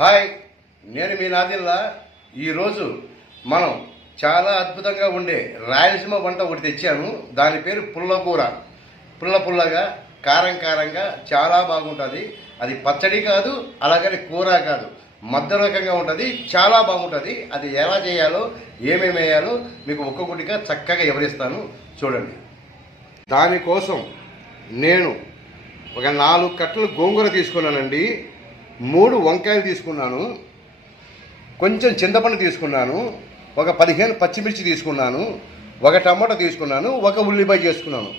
Hi, నేను మీ నాదిల్లా. ఈరోజు మనం చాలా అద్భుతంగా ఉండే రాయలసీమ వంట ఒకటి తెచ్చాను. దాని పేరు పుల్లకూర. పుల్లగా కారం కారంగా చాలా బాగుంటుంది. అది పచ్చడి కాదు, అలాగని కూర కాదు, మధ్య రకంగా ఉంటుంది. చాలా బాగుంటుంది. అది ఎలా చేయాలో, ఏమేమి వేయాలో మీకు ఒక్కొక్కటిగా చక్కగా వివరిస్తాను, చూడండి. దానికోసం నేను ఒక 4 కట్టలు గోంగూర తీసుకున్నానండి, 3 వంకాయలు తీసుకున్నాను, కొంచెం చింతపండు తీసుకున్నాను, ఒక 15 పచ్చిమిర్చి తీసుకున్నాను, ఒక టమాటా తీసుకున్నాను, ఒక ఉల్లిపాయ చేసుకున్నాను.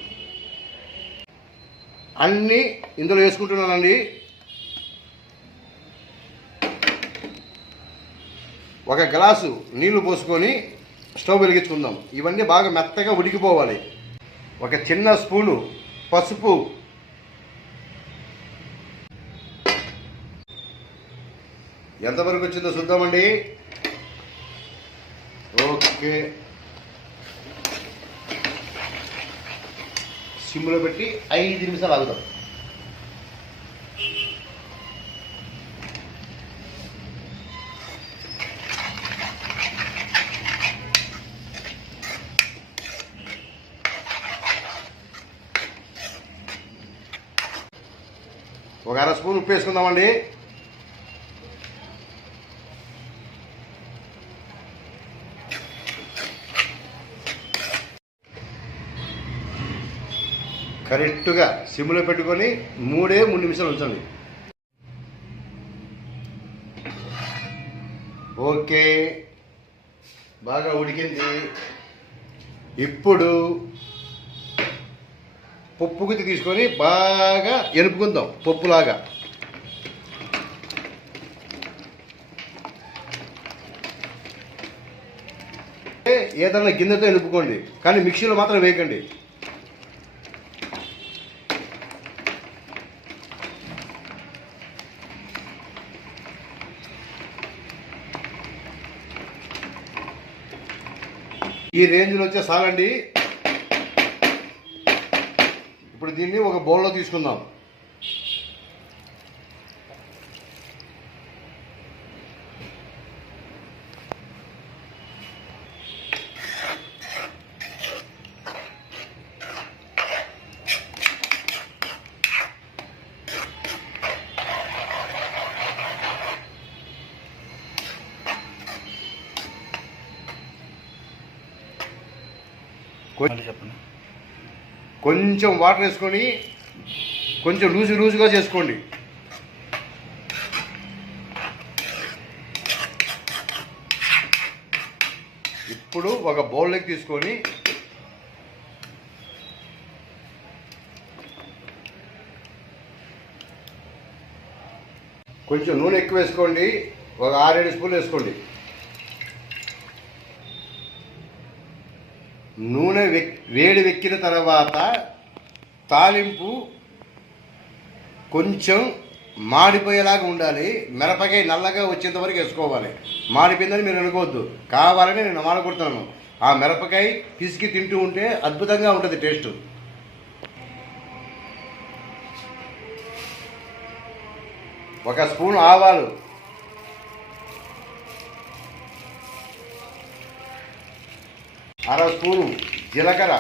అన్నీ ఇందులో వేసుకుంటున్నానండి. ఒక గ్లాసు నీళ్లు పోసుకొని స్టవ్ వెలిగించుకుందాం. ఇవన్నీ బాగా మెత్తగా ఉడికిపోవాలి. ఒక చిన్న స్పూను పసుపు, ఎంతవరకు వచ్చిందో చూద్దామండి. ఓకే, సిమ్లో పెట్టి 5 నిమిషాలు ఆగుదాం. ఒక 1/2 స్పూన్ ఉప్పు వేసుకుందామండి. కరెక్ట్గా సిమ్లో పెట్టుకొని 3 నిమిషాలు ఉంచండి. ఓకే, బాగా ఉడికింది. ఇప్పుడు పప్పు గుత్తి తీసుకొని బాగా ఎనుపుకుందాం, పప్పులాగా. ఏదన్నా గిన్నెతో ఎనుపుకోండి, కానీ మిక్సీలో మాత్రం వేయకండి. ఈ రేంజ్లో వచ్చే చాలండి. ఇప్పుడు దీన్ని ఒక బౌల్లో తీసుకుందాం. కొంచెం వాటర్ వేసుకొని కొంచెం లూజుగా చేసుకోండి. ఇప్పుడు ఒక బౌల్లోకి తీసుకొని కొంచెం నూనె ఎక్కువ వేసుకోండి. ఒక 6-7 స్పూన్లు వేసుకోండి. నూనె వేడి వెక్కిన తర్వాత తాలింపు కొంచెం మాడిపోయేలాగా ఉండాలి. మిరపకాయ నల్లగా వచ్చేంత వరకు వేసుకోవాలి. మాడిపోయిందని మీరు అనుకోవద్దు, కావాలని నేను మాడగొడుతున్నాను. ఆ మిరపకాయ పిసికి తింటూ ఉంటే అద్భుతంగా ఉంటుంది టేస్ట్. ఒక స్పూన్ ఆవాలు, అర స్పూను జీలకర్ర,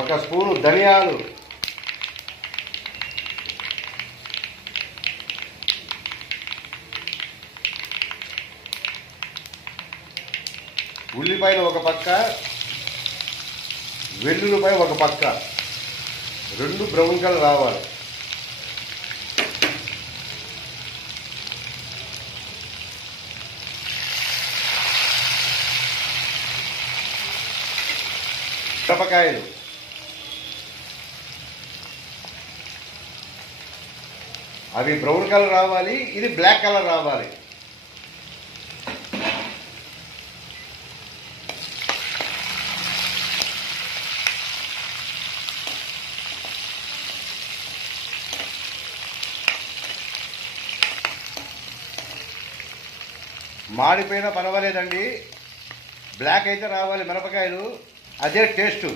ఒక స్పూను ధనియాలు, ఉల్లిపాయలు ఒక పక్క, వెల్లుల్లిపాయ ఒక పక్క, 2 బ్రౌన్ కలర్ రావాలి. మిరపకాయలు, అవి బ్రౌన్ కలర్ రావాలి, ఇది బ్లాక్ కలర్ రావాలి. మాడిపోయినా పర్వాలేదండి, బ్లాక్ అయితే రావాలి మిరపకాయలు, అదే టేస్ట్.